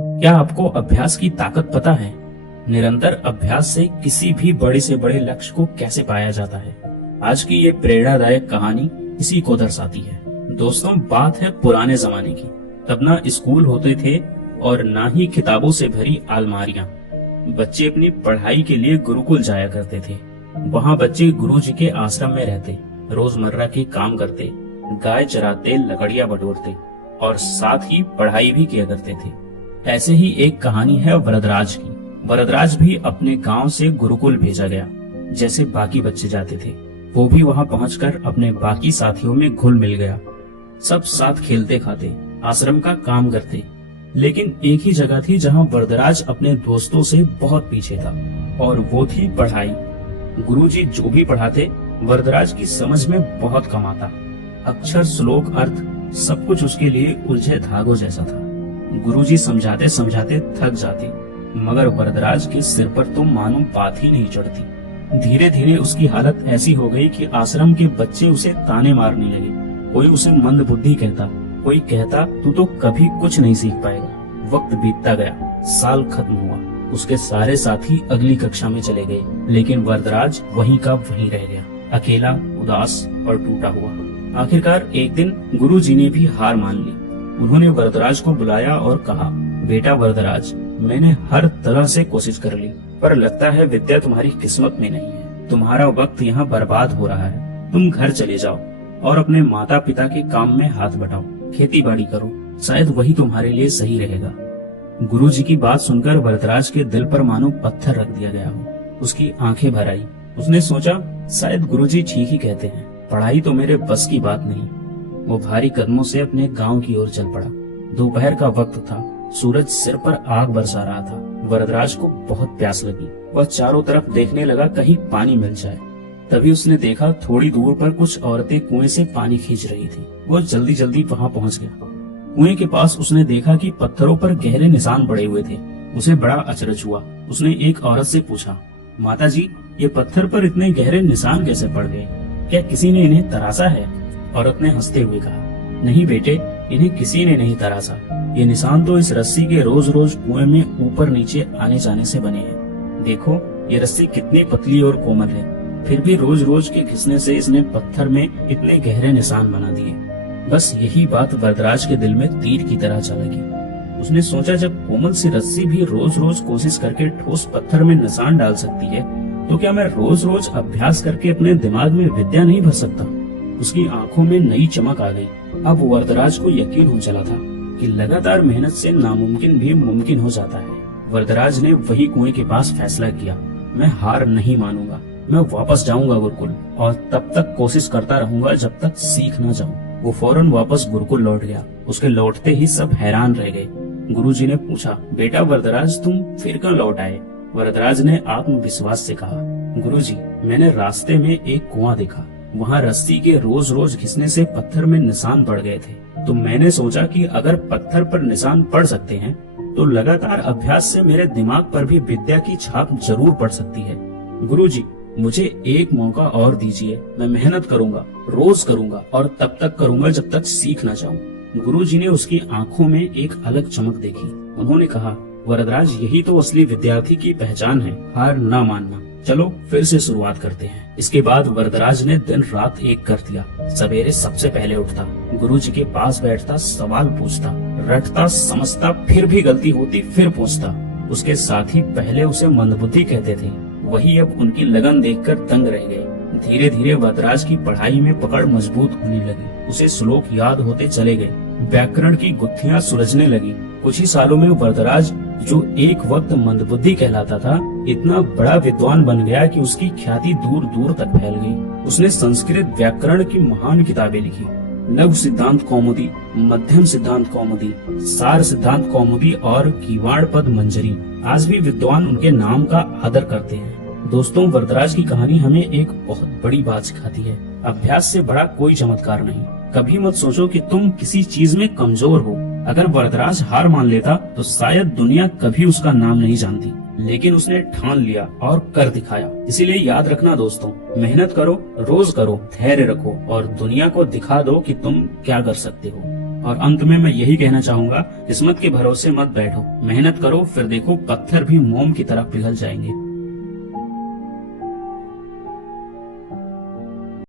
क्या आपको अभ्यास की ताकत पता है? निरंतर अभ्यास से किसी भी बड़े से बड़े लक्ष्य को कैसे पाया जाता है? आज की ये प्रेरणादायक कहानी इसी को दर्शाती है। दोस्तों, बात है पुराने जमाने की। तब ना स्कूल होते थे और ना ही किताबों से भरी अलमारियां। बच्चे अपनी पढ़ाई के लिए गुरुकुल जाया करते थे। वहाँ बच्चे गुरुजी के आश्रम में रहते, रोजमर्रा के काम करते, गाय चराते, लकड़ियां बटोरते और साथ ही पढ़ाई भी किया करते थे। ऐसे ही एक कहानी है वरदराज की। वरदराज भी अपने गांव से गुरुकुल भेजा गया, जैसे बाकी बच्चे जाते थे। वो भी वहां पहुंचकर अपने बाकी साथियों में घुल मिल गया। सब साथ खेलते खाते, आश्रम का काम करते। लेकिन एक ही जगह थी जहां वरदराज अपने दोस्तों से बहुत पीछे था, और वो थी पढ़ाई। गुरुजी जो भी पढ़ाते, वरदराज की समझ में बहुत कम आता। अक्षर, श्लोक, अर्थ सब कुछ उसके लिए उलझे धागों जैसा था। गुरुजी समझाते समझाते थक जाते, मगर वरदराज के सिर पर तो मानो बात ही नहीं चढ़ती। धीरे धीरे उसकी हालत ऐसी हो गई कि आश्रम के बच्चे उसे ताने मारने लगे। कोई उसे मंद बुद्धि कहता, कोई कहता तू तो कभी कुछ नहीं सीख पाएगा। वक्त बीतता गया, साल खत्म हुआ। उसके सारे साथी अगली कक्षा में चले गए, लेकिन वरदराज वहीं का वहीं रह गया, अकेला, उदास और टूटा हुआ। आखिरकार एक दिन गुरुजी ने भी हार मान ली। उन्होंने वरदराज को बुलाया और कहा, बेटा वरदराज, मैंने हर तरह से कोशिश कर ली, पर लगता है विद्या तुम्हारी किस्मत में नहीं है। तुम्हारा वक्त यहाँ बर्बाद हो रहा है। तुम घर चले जाओ और अपने माता पिता के काम में हाथ बटाओ, खेती बाड़ी करो, शायद वही तुम्हारे लिए सही रहेगा। गुरुजी की बात सुनकर वरदराज के दिल पर मानो पत्थर रख दिया गया हो। उसकी आंखें भर आई। उसने सोचा, शायद गुरुजी ठीक ही कहते हैं, पढ़ाई तो मेरे बस की बात नहीं। वो भारी कदमों से अपने गांव की ओर चल पड़ा। दोपहर का वक्त था, सूरज सिर पर आग बरसा रहा था। वरदराज को बहुत प्यास लगी। वह चारों तरफ देखने लगा, कहीं पानी मिल जाए। तभी उसने देखा, थोड़ी दूर पर कुछ औरतें कुएं से पानी खींच रही थी। वो जल्दी जल्दी वहां पहुंच गया। कुएं के पास उसने देखा कि पत्थरों पर गहरे निशान पड़े हुए थे। उसे बड़ा अचरज हुआ। उसने एक औरत से पूछा, माताजी, ये पत्थर पर इतने गहरे निशान कैसे पड़ गए? क्या किसी ने इन्हें तराशा है? औरत ने हंसते हुए कहा, नहीं बेटे, इन्हें किसी ने नहीं तराशा। ये निशान तो इस रस्सी के रोज रोज कुएं में ऊपर नीचे आने जाने से बने हैं। देखो, ये रस्सी कितनी पतली और कोमल है, फिर भी रोज रोज के घिसने से इसने पत्थर में इतने गहरे निशान बना दिए। बस यही बात वरदराज के दिल में तीर की तरह चल लगी। उसने सोचा, जब कोमल सी रस्सी भी रोज रोज कोशिश करके ठोस पत्थर में निशान डाल सकती है, तो क्या मैं रोज रोज अभ्यास करके अपने दिमाग में विद्या नहीं भर सकता? उसकी आंखों में नई चमक आ गई। अब वरदराज को यकीन हो चला था कि लगातार मेहनत से नामुमकिन भी मुमकिन हो जाता है। वरदराज ने वही कुएं के पास फैसला किया, मैं हार नहीं मानूंगा। मैं वापस जाऊंगा गुरुकुल और तब तक कोशिश करता रहूंगा जब तक सीख न जाऊं। वो फौरन वापस गुरुकुल लौट गया। उसके लौटते ही सब हैरान रह गए। गुरुजी ने पूछा, बेटा वरदराज, तुम फिर क्यों लौट आए? वरदराज ने आत्मविश्वास से कहा, गुरुजी, मैंने रास्ते में एक कुआं देखा। वहाँ रस्सी के रोज रोज घिसने से पत्थर में निशान पड़ गए थे। तो मैंने सोचा कि अगर पत्थर पर निशान पड़ सकते हैं, तो लगातार अभ्यास से मेरे दिमाग पर भी विद्या की छाप जरूर पड़ सकती है। गुरुजी, मुझे एक मौका और दीजिए। मैं मेहनत करूंगा, रोज करूंगा और तब तक करूंगा जब तक सीख न जाऊं। गुरुजी ने उसकी आंखों में एक अलग चमक देखी। उन्होंने कहा, वरदराज, यही तो असली विद्यार्थी की पहचान है, हार न मानना। चलो फिर से शुरुआत करते हैं। इसके बाद वरदराज ने दिन रात एक कर दिया। सवेरे सबसे पहले उठता, गुरुजी के पास बैठता, सवाल पूछता, रटता, समझता, फिर भी गलती होती, फिर पूछता। उसके साथी पहले उसे मंदबुद्धि कहते थे, वही अब उनकी लगन देखकर दंग रह गए। धीरे धीरे वरदराज की पढ़ाई में पकड़ मजबूत होने लगी। उसे श्लोक याद होते चले गए, व्याकरण की गुत्थियां सुलझने लगी। कुछ ही सालों में वरदराज, जो एक वक्त मंदबुद्धि कहलाता था, इतना बड़ा विद्वान बन गया कि उसकी ख्याति दूर दूर तक फैल गई। उसने संस्कृत व्याकरण की महान किताबें लिखी, लघु सिद्धांत कौमुदी, मध्यम सिद्धांत कौमुदी, सार सिद्धांत कौमुदी और किवाड़ पद मंजरी। आज भी विद्वान उनके नाम का आदर करते हैं। दोस्तों, वरदराज की कहानी हमें एक बहुत बड़ी बात सिखाती है, अभ्यास से बड़ा कोई चमत्कार नहीं। कभी मत सोचो कि तुम किसी चीज में कमजोर हो। अगर वरदराज हार मान लेता तो शायद दुनिया कभी उसका नाम नहीं जानती, लेकिन उसने ठान लिया और कर दिखाया। इसीलिए याद रखना दोस्तों, मेहनत करो, रोज करो, धैर्य रखो और दुनिया को दिखा दो कि तुम क्या कर सकते हो। और अंत में मैं यही कहना चाहूंगा, किस्मत के भरोसे मत बैठो, मेहनत करो, फिर देखो पत्थर भी मोम की तरह पिघल जाएंगे।